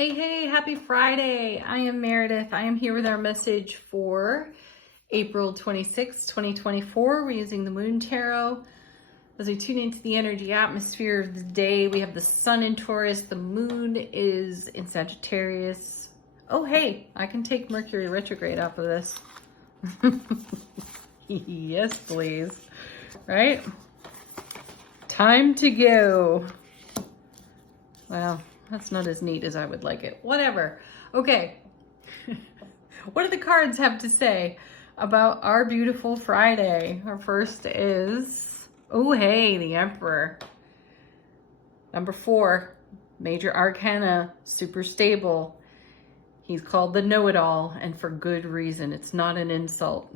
Hey, happy Friday. I am Meredith. I am here with our message for April 26, 2024. We're using the Moon Tarot. As we tune into the energy atmosphere of the day, we have the Sun in Taurus, the Moon is in Sagittarius. Oh, hey, I can take Mercury retrograde off of this. Yes, please. Right? Time to go. Wow. That's not as neat as I would like it. Whatever. Okay. What do the cards have to say about our beautiful Friday? Our first is, oh, hey, the Emperor. Number 4, Major Arcana, super stable. He's called the know-it-all, and for good reason. It's not an insult.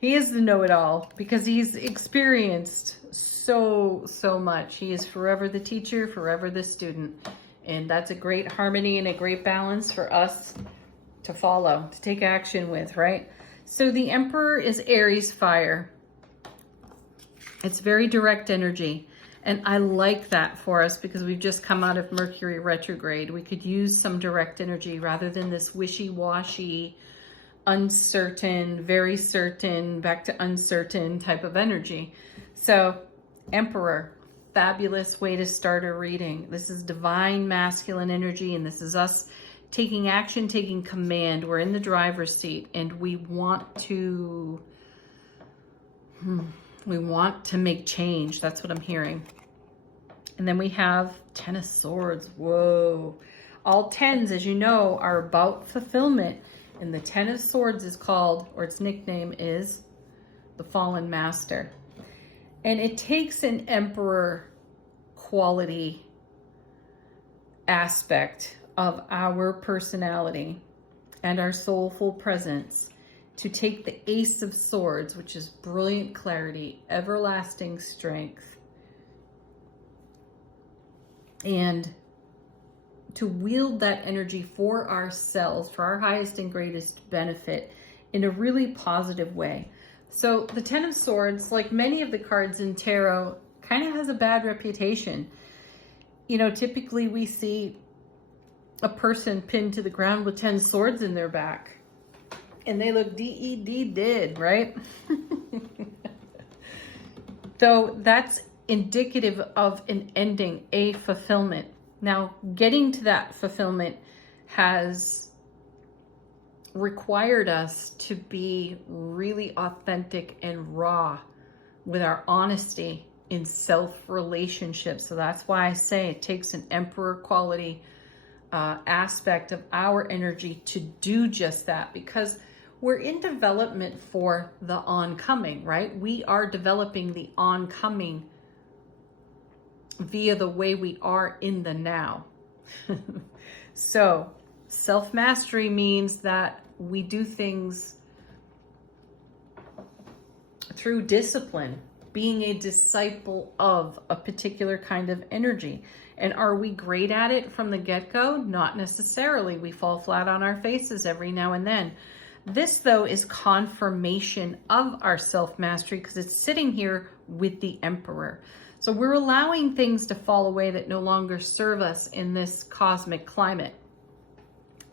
He is the know-it-all because he's experienced so much. He is forever the teacher, forever the student. And that's a great harmony and a great balance for us to follow, to take action with, right? So the Emperor is Aries fire. It's very direct energy. And I like that for us because we've just come out of Mercury retrograde. We could use some direct energy rather than this wishy-washy, uncertain, very certain, back to uncertain type of energy. So Emperor, fabulous way to start a reading. This is divine masculine energy, and this is us taking action, taking command. We're in the driver's seat, and we want to make change. That's what I'm hearing. And then we have Ten of Swords. Whoa. All tens, as you know, are about fulfillment. And the Ten of Swords is called, or its nickname is, the Fallen Master. And it takes an Emperor quality aspect of our personality and our soulful presence to take the Ace of Swords, which is brilliant clarity, everlasting strength, and to wield that energy for ourselves, for our highest and greatest benefit in a really positive way. So the Ten of Swords, like many of the cards in tarot, kind of has a bad reputation. You know, typically we see a person pinned to the ground with 10 swords in their back. And they look dead, right? So that's indicative of an ending, a fulfillment. Now, getting to that fulfillment has required us to be really authentic and raw with our honesty in self-relationships. So that's why I say it takes an Emperor quality aspect of our energy to do just that, because we're in development for the oncoming, right? We are developing the oncoming via the way we are in the now. So self-mastery means that we do things through discipline, being a disciple of a particular kind of energy. And are we great at it from the get-go? Not necessarily. We fall flat on our faces every now and then. This, though, is confirmation of our self-mastery because it's sitting here with the Emperor. So we're allowing things to fall away that no longer serve us in this cosmic climate.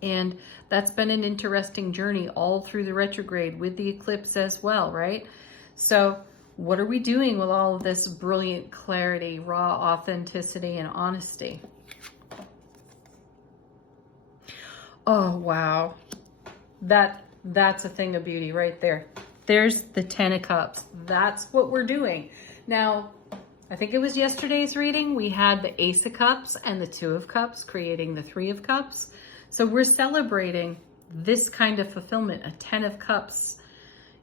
And that's been an interesting journey all through the retrograde with the eclipse as well, right? So what are we doing with all of this brilliant clarity, raw authenticity, and honesty? Oh, wow. That's a thing of beauty right there. There's the 10 of Cups. That's what we're doing. Now, I think it was yesterday's reading, we had the Ace of Cups and the 2 of Cups creating the 3 of Cups. So we're celebrating this kind of fulfillment, a 10 of Cups,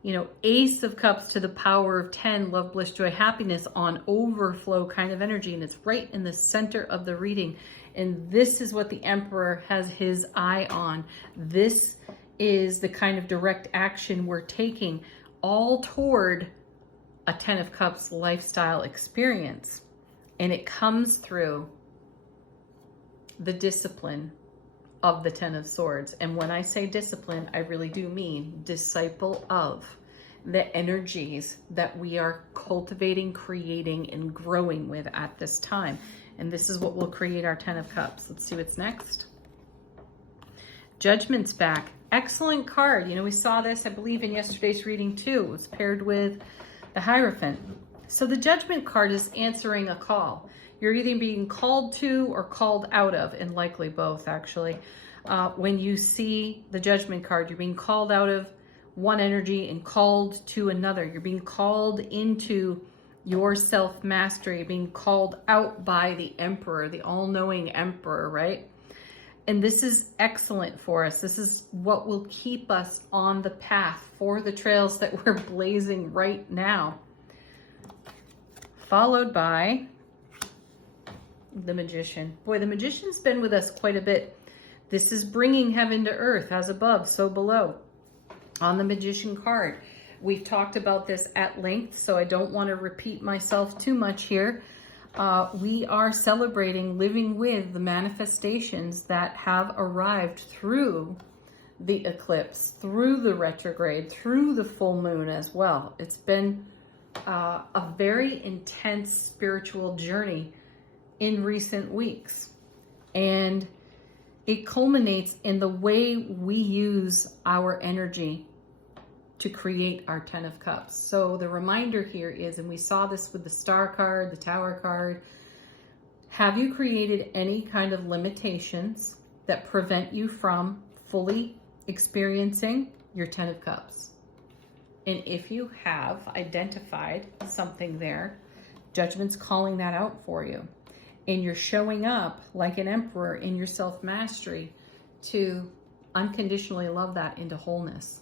you know, Ace of Cups to the power of 10, love, bliss, joy, happiness on overflow kind of energy. And it's right in the center of the reading. And this is what the Emperor has his eye on. This is the kind of direct action we're taking all toward a 10 of Cups lifestyle experience. And it comes through the discipline of the 10 of Swords. And when I say discipline, I really do mean disciple of the energies that we are cultivating, creating, and growing with at this time. And this is what will create our 10 of Cups. Let's see what's next. Judgment's back. Excellent card. You know, we saw this, I believe, in yesterday's reading too. It was paired with the Hierophant. So the Judgment card is answering a call. You're either being called to or called out of, and likely both, actually. When you see the Judgment card, you're being called out of one energy and called to another. You're being called into your self-mastery, being called out by the Emperor, the all-knowing Emperor, right? And this is excellent for us. This is what will keep us on the path for the trails that we're blazing right now. Followed by the Magician. Boy, the Magician's been with us quite a bit. This is bringing heaven to earth, as above, so below. On the Magician card, we've talked about this at length, so I don't want to repeat myself too much here. We are celebrating living with the manifestations that have arrived through the eclipse, through the retrograde, through the full moon as well. It's been a very intense spiritual journey in recent weeks. And it culminates in the way we use our energy to create our 10 of Cups. So the reminder here is, and we saw this with the Star card, the Tower card, have you created any kind of limitations that prevent you from fully experiencing your 10 of Cups? And if you have identified something there, Judgment's calling that out for you. And you're showing up like an emperor in your self-mastery to unconditionally love that into wholeness.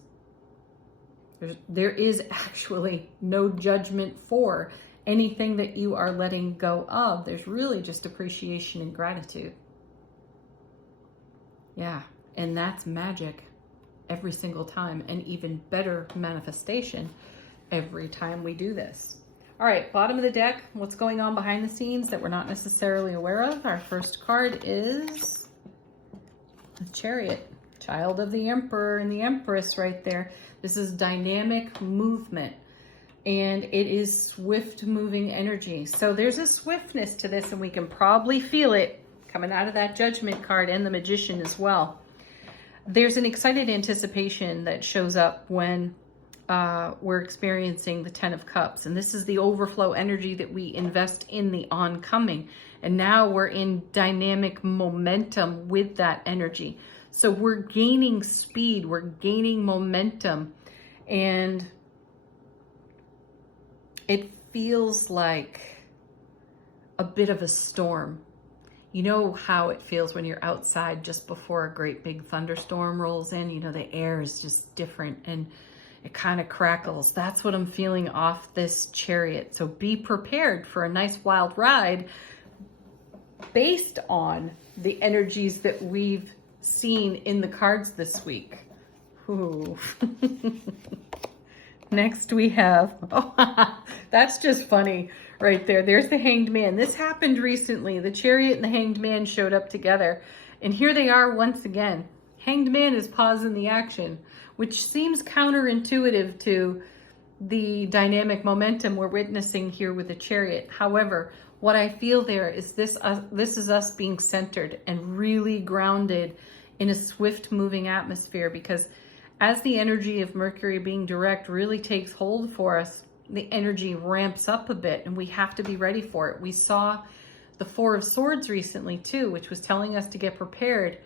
There is actually no judgment for anything that you are letting go of. There's really just appreciation and gratitude. Yeah, and that's magic every single time, and even better manifestation every time we do this. All right, bottom of the deck, what's going on behind the scenes that we're not necessarily aware of? Our first card is the Chariot, child of the Emperor and the Empress right there. This is dynamic movement, and it is swift moving energy. So there's a swiftness to this, and we can probably feel it coming out of that Judgment card and the Magician as well. There's an excited anticipation that shows up when we're experiencing the 10 of Cups. And this is the overflow energy that we invest in the oncoming. And now we're in dynamic momentum with that energy. So we're gaining speed, we're gaining momentum. And it feels like a bit of a storm. You know how it feels when you're outside just before a great big thunderstorm rolls in? You know, the air is just different and it kind of crackles. That's what I'm feeling off this Chariot. So be prepared for a nice wild ride based on the energies that we've seen in the cards this week. Ooh. Next we have, oh, that's just funny right there. There's the Hanged Man. This happened recently. The Chariot and the Hanged Man showed up together. And here they are once again. Hanged Man is pausing the action, which seems counterintuitive to the dynamic momentum we're witnessing here with the Chariot. However, what I feel there is this is us being centered and really grounded in a swift moving atmosphere, because as the energy of Mercury being direct really takes hold for us, the energy ramps up a bit and we have to be ready for it. We saw the Four of Swords recently too, which was telling us to get prepared.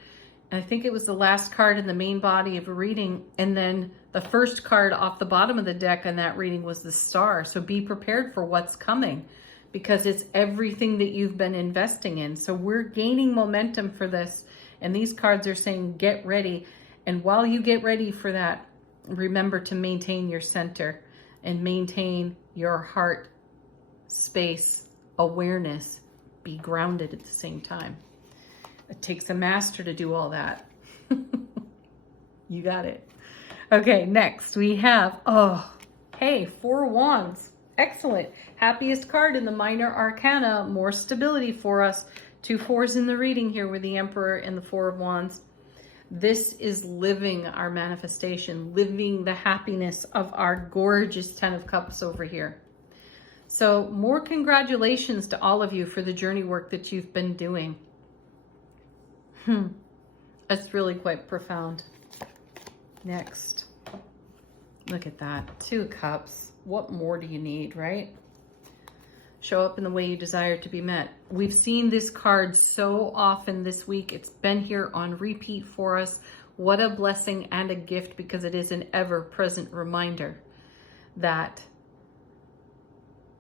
And I think it was the last card in the main body of a reading. And then the first card off the bottom of the deck in that reading was the Star. So be prepared for what's coming, because it's everything that you've been investing in. So we're gaining momentum for this. And these cards are saying, get ready. And while you get ready for that, remember to maintain your center and maintain your heart space, awareness, be grounded at the same time. It takes a master to do all that. You got it. Okay, next we have, Four of Wands. Excellent. Happiest card in the Minor Arcana. More stability for us. 2 4s in the reading here with the Emperor and the Four of Wands. This is living our manifestation, living the happiness of our gorgeous 10 of Cups over here. So more congratulations to all of you for the journey work that you've been doing. That's really quite profound. Next. Look at that. 2 cups. What more do you need, right? Show up in the way you desire to be met. We've seen this card so often this week. It's been here on repeat for us. What a blessing and a gift, because it is an ever-present reminder that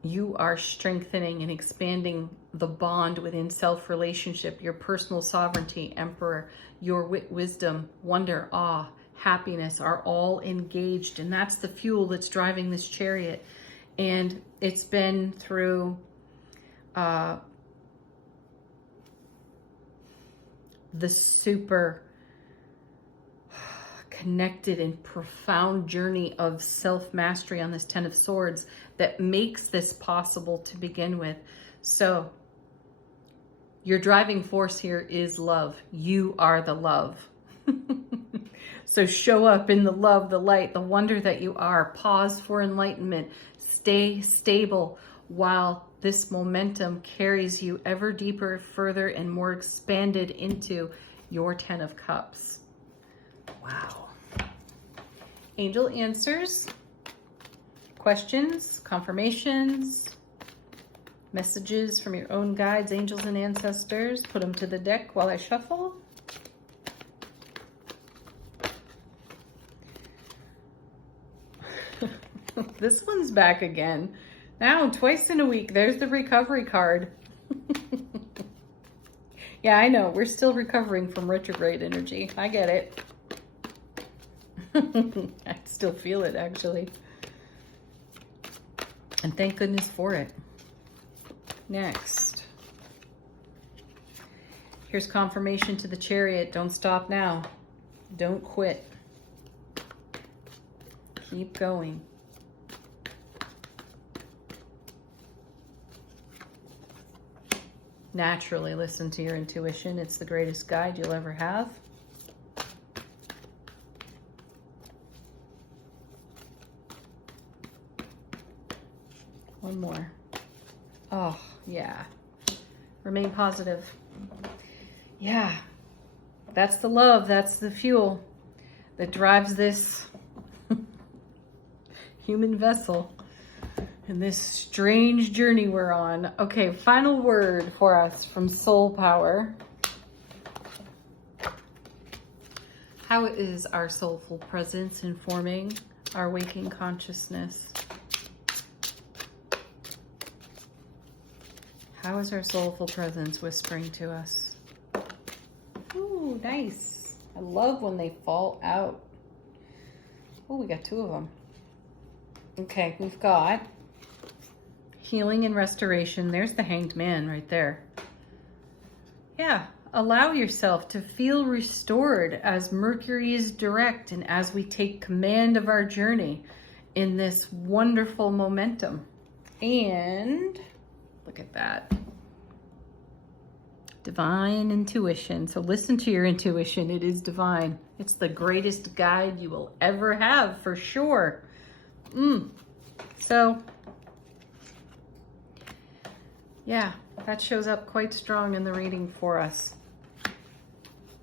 you are strengthening and expanding the bond within self-relationship, your personal sovereignty, Emperor, your wisdom, wonder, awe, happiness are all engaged. And that's the fuel that's driving this Chariot. And it's been through the super connected and profound journey of self-mastery on this 10 of Swords that makes this possible to begin with. So your driving force here is love. You are the love. So show up in the love, the light, the wonder that you are. Pause for enlightenment. Stay stable while this momentum carries you ever deeper, further, and more expanded into your 10 of Cups. Wow. Angel answers, questions, confirmations, messages from your own guides, angels, and ancestors. Put them to the deck while I shuffle. This one's back again. Now, twice in a week. There's the recovery card. Yeah, I know. We're still recovering from retrograde energy. I get it. I still feel it, actually. And thank goodness for it. Next. Here's confirmation to the Chariot. Don't stop now. Don't quit. Keep going. Naturally listen to your intuition. It's the greatest guide you'll ever have. One more. Oh, yeah. Remain positive. Yeah. That's the love. That's the fuel that drives this human vessel in this strange journey we're on. Okay, final word for us from Soul Power. How is our soulful presence informing our waking consciousness? How is our soulful presence whispering to us? Ooh, nice. I love when they fall out. Oh, we got 2 of them. Okay, we've got healing and restoration. There's the Hanged Man right there. Yeah, allow yourself to feel restored as Mercury is direct and as we take command of our journey in this wonderful momentum. And look at that. Divine intuition. So listen to your intuition. It is divine. It's the greatest guide you will ever have, for sure. So, yeah, that shows up quite strong in the reading for us.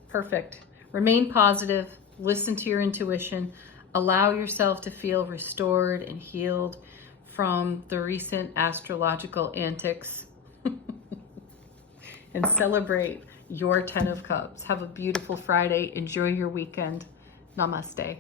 Perfect. Remain positive. Listen to your intuition. Allow yourself to feel restored and healed from the recent astrological antics. And celebrate your 10 of Cups. Have a beautiful Friday. Enjoy your weekend. Namaste.